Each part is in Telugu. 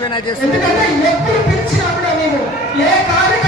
ఎందుకంటే ఎప్పుడు పిలిచినా ఏ కార్యక్రమం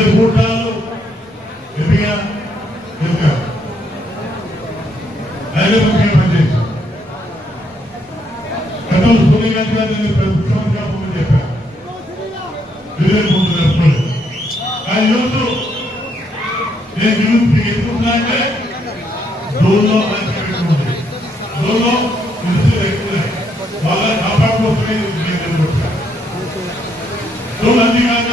వేరుకుంటారు గతంలో సోనియా గాంధీ గారు ముఖ్యమంత్రిగా పోమని చెప్పారు. కానీ ఈరోజు నేను నిలుపు ఎందుకున్నా అంటే దూరంలో మంచి పెట్టుకుంది దూరంలో మనుషులు పెట్టుకున్నాయి వాళ్ళ కాపాడుకోసమే అంతేకాక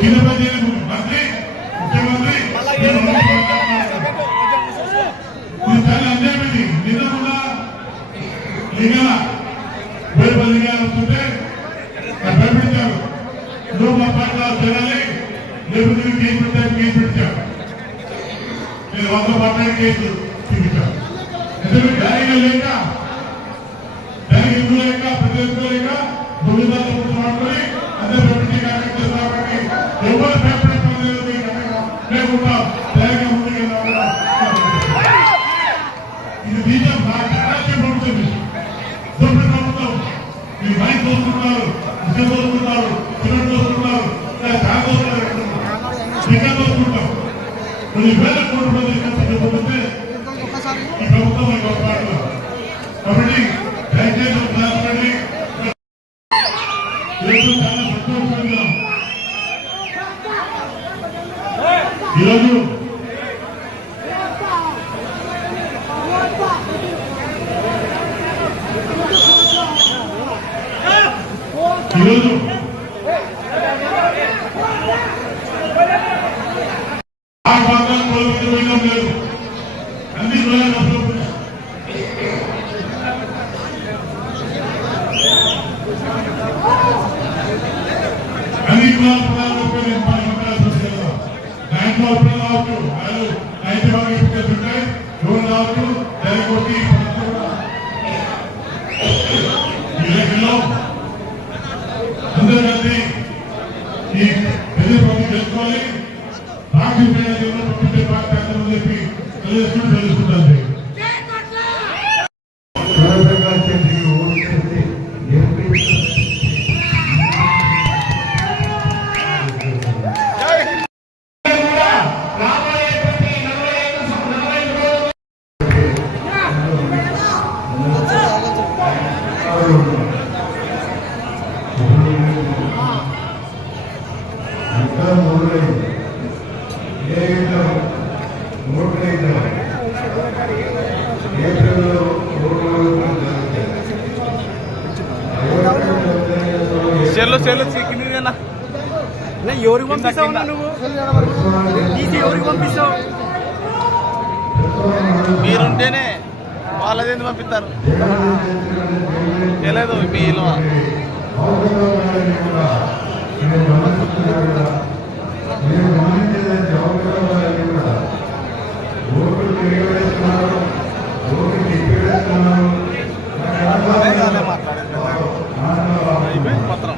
తిరుపతి మంత్రి ముఖ్యమంత్రి తల్లి అందేమిటి నిన్న కూడా లింగన వేప లింగాలు వస్తుంటే పంపించారు నువ్వు మా పట్ల తినాలి లేకపోతే నువ్వు కేసు పెట్టాను కేసు పెట్టావు నేను లేక ముందు చూసుకుంటున్నారు ఇద్దరు చూసుకుంటారు పిల్లలు చూసుకుంటారు ఈరోజు ఈరోజు ఆ భాగం కోల్పోయడం లేదు అన్ని రోజులు అన్ని కులాల ప్రధాన బ్యాంక్లో ఉపయోగం కావచ్చు నైన్టీ పంపిస్తావు నువ్వు? టీసీ ఎవరికి పంపిస్తావు? మీరుంటేనే వాళ్ళది ఎందుకు పంపిస్తారు? తెలియదు మీ ఇల్వ మాట్లాడేది. పత్రం.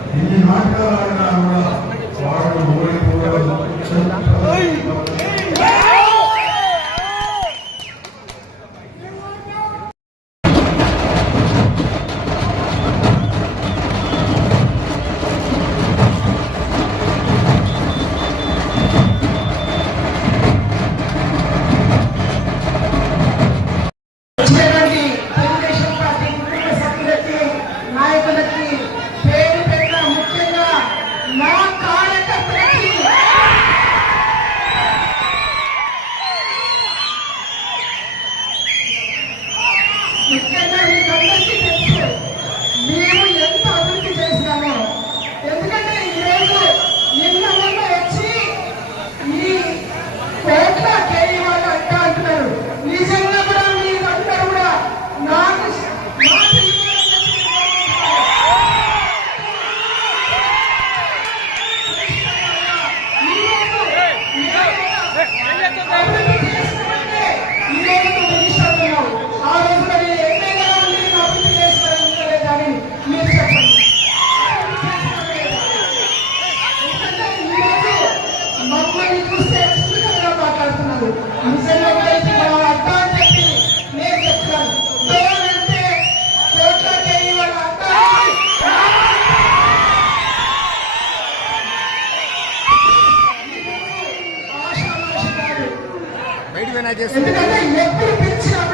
చేస్తున్నాం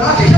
Gracias.